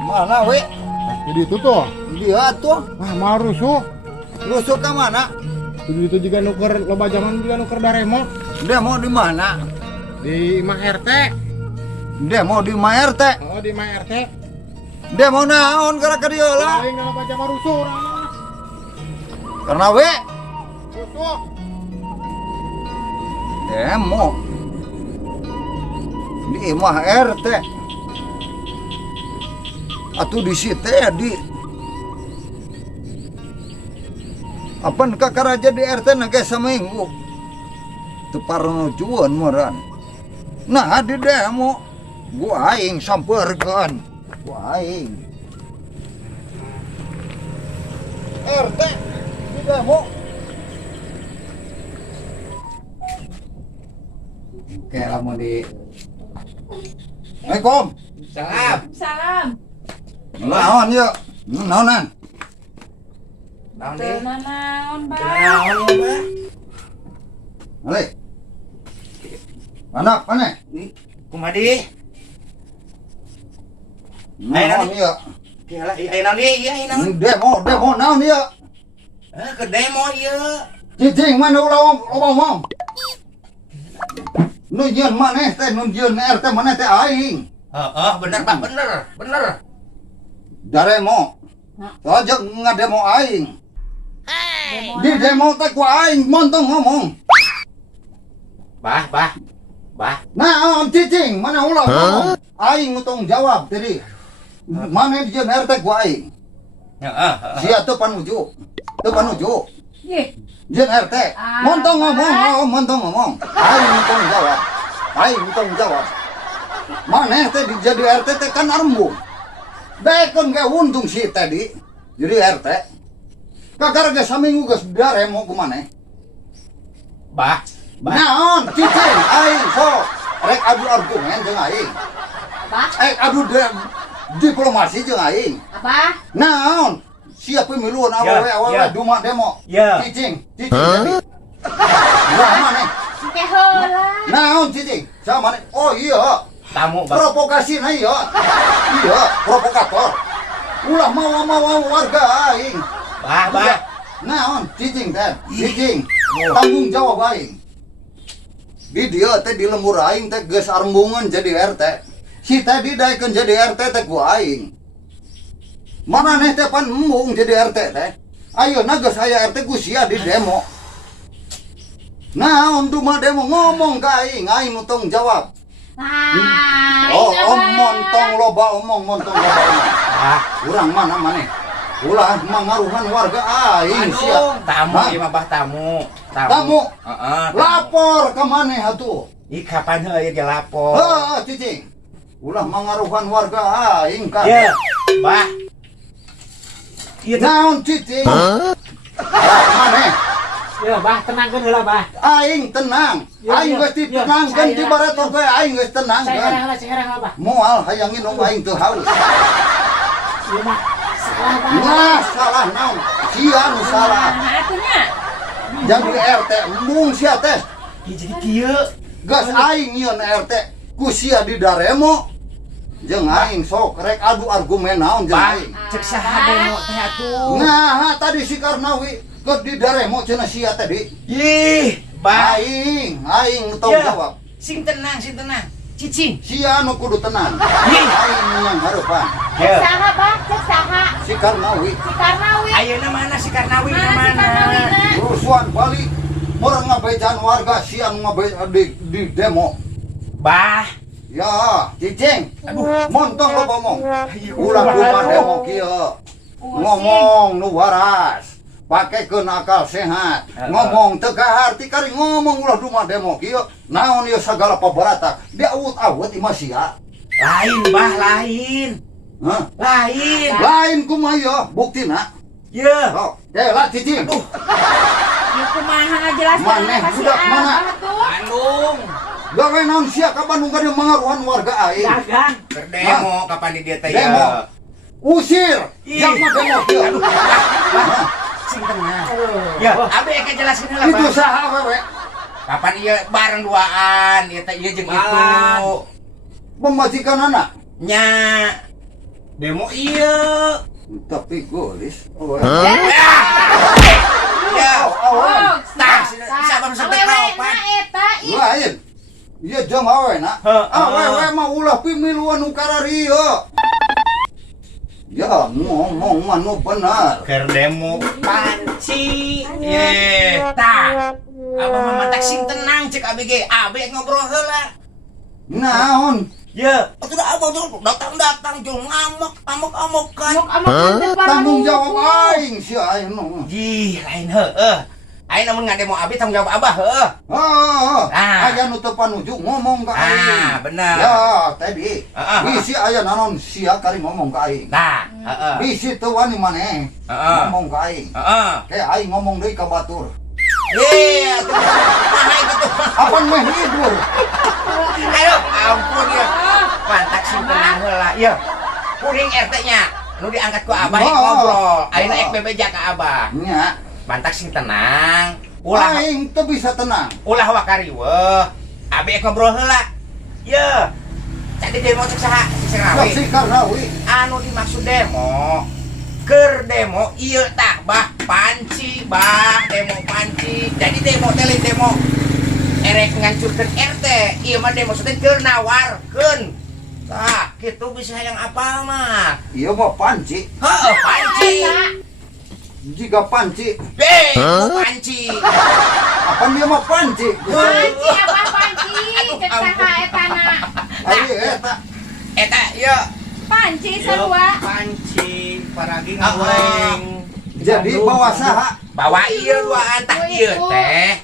Mana we? Jadi itu tuh. Dia tuh. Nah, mau rusuh. Rusuh ke mana? Jadi itu juga nuker loba zaman juga nuker Daremo Demo di mana? di Imah RT. Demo di RT. Oh, di Imah RT. Demo naon gara-gara dia lah. Paling loba zaman rusuh urang. Karena we Rusuh. demo di imah RT. Atuh di situ ya di apa kakaraja di RT nage seminggu teu parno juan moran. Nah di demo gua aing sampeurkeun gua aing RT di demo. Oke lah mau di Assalamualaikum. Salam. Salam. Naon yuk naonan Naon Teu deh? naon, Bang. Naon ya, Mbak? Ale mana mana Nih, kumadi. naon yuk Kialah, ieu naon ieu? Ieu naon? demo naon yuk Ke demo ieu. cicing mana ulah ngomong nu jieun maneh teh nu jieun RT maneh teh aing Heeh, bener, Pak, bener. daremo aja ngademo aing Demo di demo teh ku aing montong ngomong Bah. nah cicing mana ulah ngomong aing tong jawab tadi maneh jieun RT ku aing Heeh. sia teu panuju Ih, Jen RT, montong ngomong, aing tong jawab, maneh teh jadi RT teh kan arembung, dekon ge untung si tadi, jadi RT, kakar ge saminggu geus daremo ku maneh, Bah. naon cicing, aing sok, rek adu argumen jeung aing, apa? adu diplomasi jeung aing, Apa? naon, siap pemiluan awewe duma demo, Ya. cicing jadi, ulah maneh. Engke heula. Naon cicing? Sama nih. Oh iya, Tamu, Bah. provokasi na iya. Iya, provokator. Ulah mau warga aing. Bah. Naon cicing teh? Cicing. Tanggung jawab aing. Di dia teh di lembur aing teh geus arembungan jadi RT. Si tadi daekeun jadi RT teh ku aing. Mana nih teh pan embung jadi RT teh. Ayeuna geus aya RT ku sia di demo. Nah, untuk mah demo ngomong ke aing nu tong jawab. Nah, Oh, ini apa? montong loba omong. Ah, Urang mana maneh? Ulah mangaruhan warga aing sia. tamu Hah? ieu mah Bah, tamu. Tamu? Heeh. Lapor ke maneh atuh. Ih, kapan heuh ieu lapor? Heuh, cicing. Ulah mangaruhan warga aing kan. Iya, Bah. Ieu teh. Naon cicing? Maneh? Ya, Bah, tenangkan heula, Bah. Aing tenang. Aing geus ditenangkeun di barat oge aing geus tenang Saya kan. herang heula, Bah. Moal hayang nginum aing teu haus. Ieu mah salah, Bah. Nah, salah naon? Sia nu salah. Nah, atunya. Jadi RT embung sia teh. Ieu jadi kieu. Gas aing nyieun RT ku sia di Daremo. Jeung aing sok rek adu argumen naon jeung Bah, aing. cek saha demo teh atuh. Nah, tadi si Karnawi ke di Daremo cenah sia tadi. Ih, Bah. Aing tong Ya. jawab. Sing tenang. Cicing. Sia nu kudu tenang. Ih. Aing yang hareupan. Ya. Saha, Bang? Cek saha? Si Karnawi Si Karnawi. Ayeuna mana si Karnawi Mana si mana? Karnawina? rusuhan balik meureun ngabejaan warga sia nu di demo. Bah. Ya, cicing. Aduh. Montong lo ngomong. Ulah rumah demo kieu. Ngomong nu waras. Pakekeun akal sehat. Ngomong teu kaharti kari ngomong ulah rumah demo kieu. Naon ieu sagala pabarata? Dia awut-awut imah sia. Lain, Bah, lain. Hah? Lain. Lain kumaha ieu buktina? Ye. Oh, lah cicing. Ya kumaha ngajelaskeun Maneh, ka si budak mana? Abah tuh? Bandung. Gawe naon sia ka Bandung ka dieu mangaruhan warga aing. Dagang. Berdemo kapan di dia teh Demo. ya? Usir. Ih. Yang mah demo kieu. Hah? Sing tenang. Ya, abi eka jelasin heula, Itu Bah. saha wewe? Kapan ieu bareng duaan, ieu teh ieu jeung itu. Pemajikan anak. Nya. Demo iya. Tapi golis. Oh, Ya. Oh, Tah, sabar sampai kapan? Eta lain. Iya jam awe nak. Awe mah ulah pemiluan ukara rio. Ya ngomong manu benar. Keur demo panci. Tah. Abah mah mantak sing tenang cek ABG. Abe ngobrol heula. Naon? Ya, sudah abah tuh datang ngamuk kan. Tanggung jawab aing si aing no. Ih, lain heueuh. Aing namun ngademo abi tanggung jawab abah heueuh. Aya nu teu panuju ngomong ka aing. Bener. Ya, tadi. Bisi aya naon sia kari ngomong ka aing. Nah, Bisi teu wani maneh ngomong ka aing. Kayak aing ngomong deui ka batur. Atuh kumaha gitu. Apan meh hidur. Ayo, ampun ya. Pantak sing tenang heula. Ya. Kuring RT-nya. Nu diangkat ku abah ngobrol. Ayeuna ek bebeja ka abah. Nya, Pantak sing tenang. Ulah aing teu bisa tenang. ulah wakariweuh. Abi ek ngobrol heula. Ya. Tadi demo cek saha? Cek rawi. Si Karnawi. Anu dimaksud demo keur demo ieu tah bah panci bah demo panci. Jadi demo teh lain demo erek ngancurkeun RT. Ieu mah demo teh keur nawarkeun. Tah, kitu bisa yang apa mah? Iya mah panci. Heuh, panci. Jika panci. Panci. Apa dia mah panci? Panci apa panci? Cek saha etana. Ayo eta. Eta ieu Panci sarua. panci paragi ngaweng. Jadi bawa saha? Bawa ieu duaan tah ieu teh.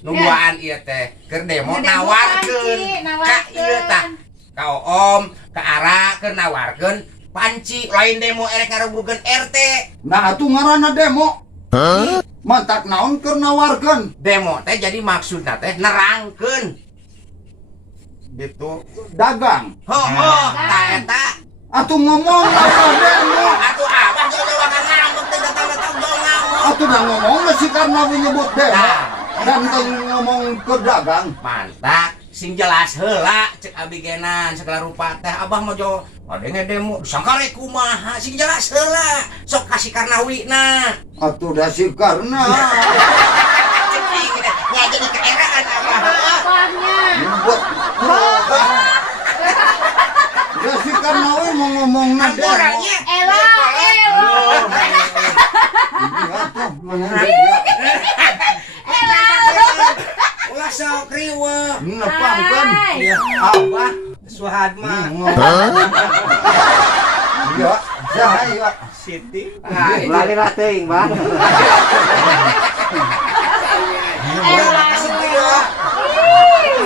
Nu duaan ieu teh keur demo nawarkeun ka ieu tah. Ka Om, ka Ara keur nawarkeun panci lain demo erek ngarebukeun RT. Nah atuh ngaranna demo. Mantak naon keur nawarkeun. Demo teh jadi maksudna teh nerangkeun. Gitu. Dagang. Tah eta. Atuh ngomong apa demo. Atuh abah jauh-jauh ka ngambek teh datang-datang jauh ngambek. Atuh dah ngomong si Karnawi nyebut demo. Nah. Dan teu ngomong ke dagang. Mantak sing jelas heula cek abigenan segala rupa teh abah mah jo adenge demo disangka rek kumaha sing jelas heula sok kasih Karnawina Atuh dah si Karna. cek aing teh nya jadi keeraan abah Abahnya. Nyebut. Dah si Karnawi mau ngomong na demo. orangnya Elo. Iya tuh mana dia. ulah sok riweuh Nepangkeun. Hai. Abah. suhad mah Iya, saya. Siti Lali teuing, Bang.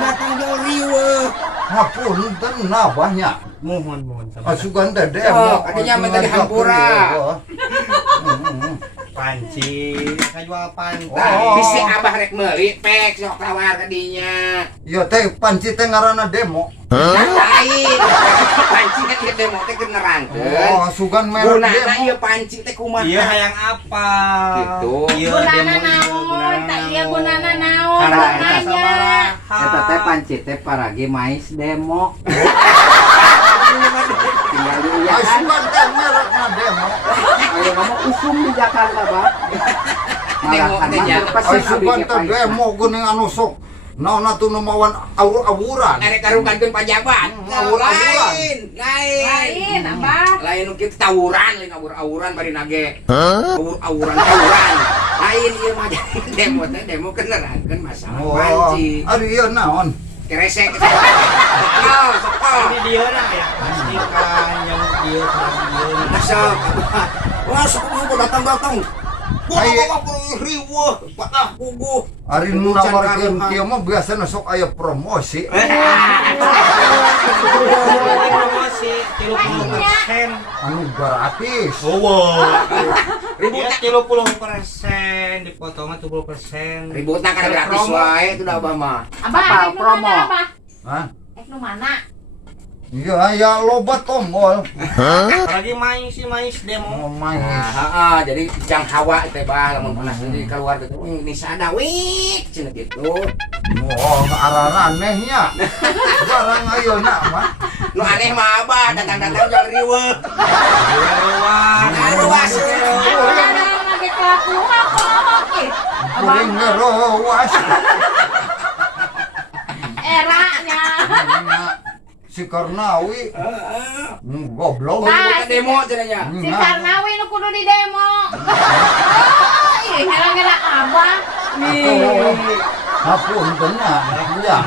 datang jauh riweuh Hapunten nabahnya. mohon Asugan teh demo. adanya mah tadi hampura. Panci, kajual panci. Oh. bisi abah rek meuli pek sok tawar ka dinya Iya teh panci teh ngaranna demo. lain panci kan ieu demo teh keur nerangkeun Oh, asugan merek gunana demo. ieu panci teh kumaha Iya hayang apa? Gitu. Iya Gunana demo naon? Tak iya gunana naon? Karena Nanya. Eta teh panci teh paragi mais demo. Tinggal diuyahan. Asugan teh merekna demo. Ayo kamu usum di Jakarta, Bang. Demo teh nya. Asugan teh demo geuning anu sok. Naon atuh nu mawan awur-awuran. Arek karukankeun pajabat. Awur-awuran. Lain abah. Lain nu kitu tawuran, lain awur-awuran bari nage. Awur-awuran tawuran. Lain ieu mah demo teh demo keur nerangkeun masalah Oh, panci. aduh iya naon? Keresek. Sokol. Ini dia nah ya. Pastikan yang dia dia. Masuk. Wah, sok datang-datang. Riweuh, patah puguh. Ari nu nawarkeun kieu mah biasana sok aya promosi. Promosi 30%. Anu gratis. Iya 30%, dipotongnya 70%. Ributna kada gratis wae itu dah Abah mah. Abah, Apa, ek nu promo? mana abah? Hah? Ek nu mana? Iya, ya loba tombol. Apalagi mais demo. Oh my. Nah, jadi jang hawa teh bah lamun pernah di keluar gitu. Ini sadawik cenah gitu. Oh, araranehnya. Barang ayeuna mah. Nu aneh mah abah datang-datang jual riweuh. Ruas. Ada lagi kelakuan kok. Kuring ngerowas. Eranya. Si Karnawi. Goblok. Bukan demo cenanya. Si Karnawi nu kudu di demo. Oh, ih, ngelak-ngelak abah. Hapun benar. Ya.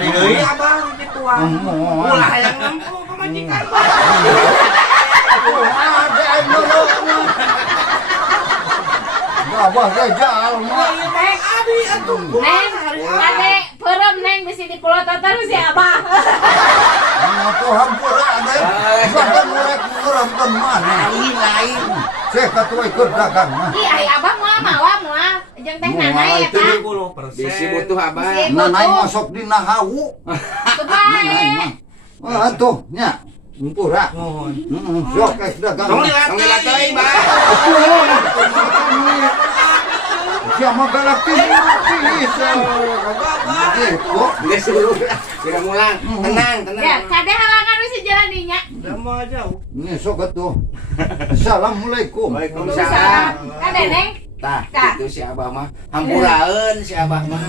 Deui abah gitu ah. Ulah hayang ngempu pamajikan. Ada dulu. Abah gajal mah. Neng, Neng, kade perem neng bisi di pulau terus si abah. Aku hampura ada. Bahkan murek ngerempen mana. Lain. Saya ketua ikut dagang mah. Ih, ai abah moal jeung teh nanai eta. Bisi butuh abah. Bisi Nanai butuh. masuk di nahawu. Supaya Wah, tuh, nya. Hampura. Sok es dagang. Tong dilatih teuing, Bah. Siapa galak bisa. Gitu. Geus dulu. Kira mulang. Tenang. ya kade halangan wis jalan dinya. Ini sok atuh. Assalamualaikum. Waalaikumsalam. Kade neng. Tah, Kak. itu si Abah mah hampuraeun si Abah mah.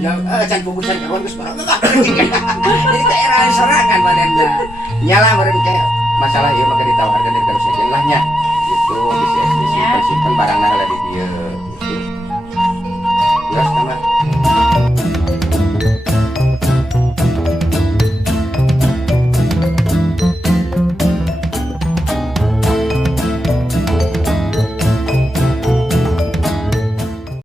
Udah can bungkusan kawan geus barang. Jadi daerah serangan badanna. Nyala meureun ke masalah ieu mah ditawarkeun terus aja lah nya. Gitu bisa disimpen barangna lah di dieu.